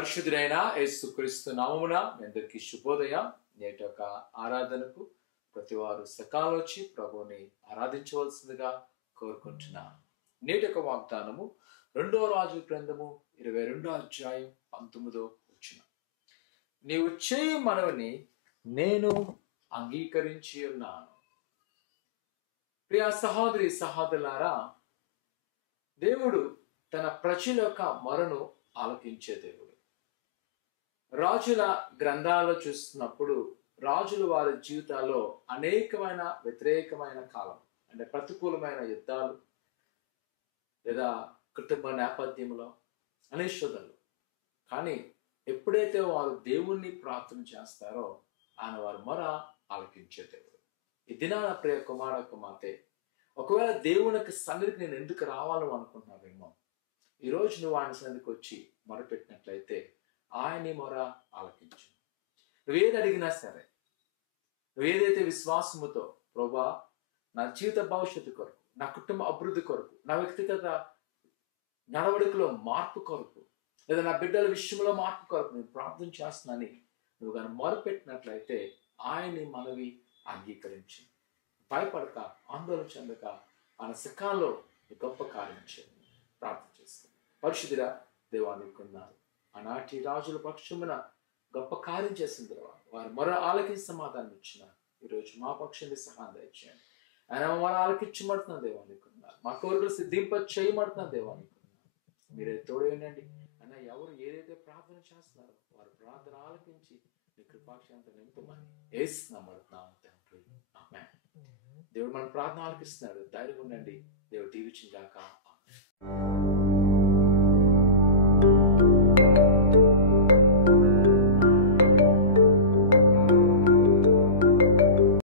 పరిశుద్ధుడైన యేసుక్రీస్తు నామమున మీ అందరికీ శుభోదయం. నేటి యొక్క ఆరాధనకు ప్రతి వారు సకాలం వచ్చి ప్రభువుని ఆరాధించవలసిందిగా కోరుకుంటున్నాను. నేటి యొక్క వాగ్దానము 2వ రాజుల గ్రంథము 22వ అధ్యాయం 19వ వచనం. నీవు చేయు మనవిని నేను అంగీకరించి ఉన్నాను. ప్రియ సహోదరి సహోదరులారా, దేవుడు తన ప్రజల యొక్క మొరను ఆలకించే దేవుడు. రాజుల గ్రంథాల్లో చూస్తున్నప్పుడు రాజులు వారి జీవితాల్లో అనేకమైన వ్యతిరేకమైన కాలం, అంటే ప్రతికూలమైన యుద్ధాలు లేదా కుటుంబ నేపథ్యంలో అనేక శోధనలు. కానీ ఎప్పుడైతే వారు దేవుణ్ణి ప్రార్థన చేస్తారో ఆయన వారి మొర ఆలకించే దేవుడు. ఈ దినాన ప్రియ కుమార కుమార్తె, ఒకవేళ దేవునికి సన్నిధికి నేను ఎందుకు రావాలని అనుకుంటున్నావేమో, ఈరోజు నువ్వు ఆయన సన్నిధికి వచ్చి మొరపెట్టినట్లయితే ఆయన మొర ఆలకించు. నువ్వేది అడిగినా సరే, నువ్వేదైతే విశ్వాసముతో ప్రభువా నా జీవిత భవిష్యత్తు కొరకు, నా కుటుంబ అభివృద్ధి కొరకు, నా వ్యక్తిగత నడవడికలో మార్పు కొరకు, లేదా నా బిడ్డల విషయంలో మార్పు కొరకు నేను ప్రార్థన చేస్తున్నానని నువ్వు కానీ మొరపెట్టినట్లయితే ఆయన్ని మనవి అంగీకరించి భయపడక, ఆందోళన చెందక ఆయన సకాలంలో గొప్ప కార్యం చేయండి. ప్రార్థన చేస్తాను. పరిశుద్ధుడా దేవానికి ఉన్నారు. ఆనాటి రాజుల పక్షమున గొప్ప కార్యం చేసిన తర్వాత వారు మొర ఆలకించి సమాధానం ఇచ్చిన ఈరోజు మా పక్షాన్ని సహాయం దయచేయండి. ఆయన మొర ఆలకించబడుతున్న దేవానికి ఉన్నారు. మా కోరికలు సిద్ధింప చేయబడుతున్న దేవానికి ఉన్నారు. మీరే తోడేనండి అన్న. ఎవరు ఏదైతే ప్రార్థన చేస్తున్నారో వారు ప్రార్థన ఆలకించి మీ కృపాక్షంత నింపమని ఏసునామమున తండ్రి. ఆమేన్. దేవుడు మన ప్రార్థన ఆలకిస్తున్నాడు. ధైర్యం ఉండండి. దేవుడు దీవించుగాక.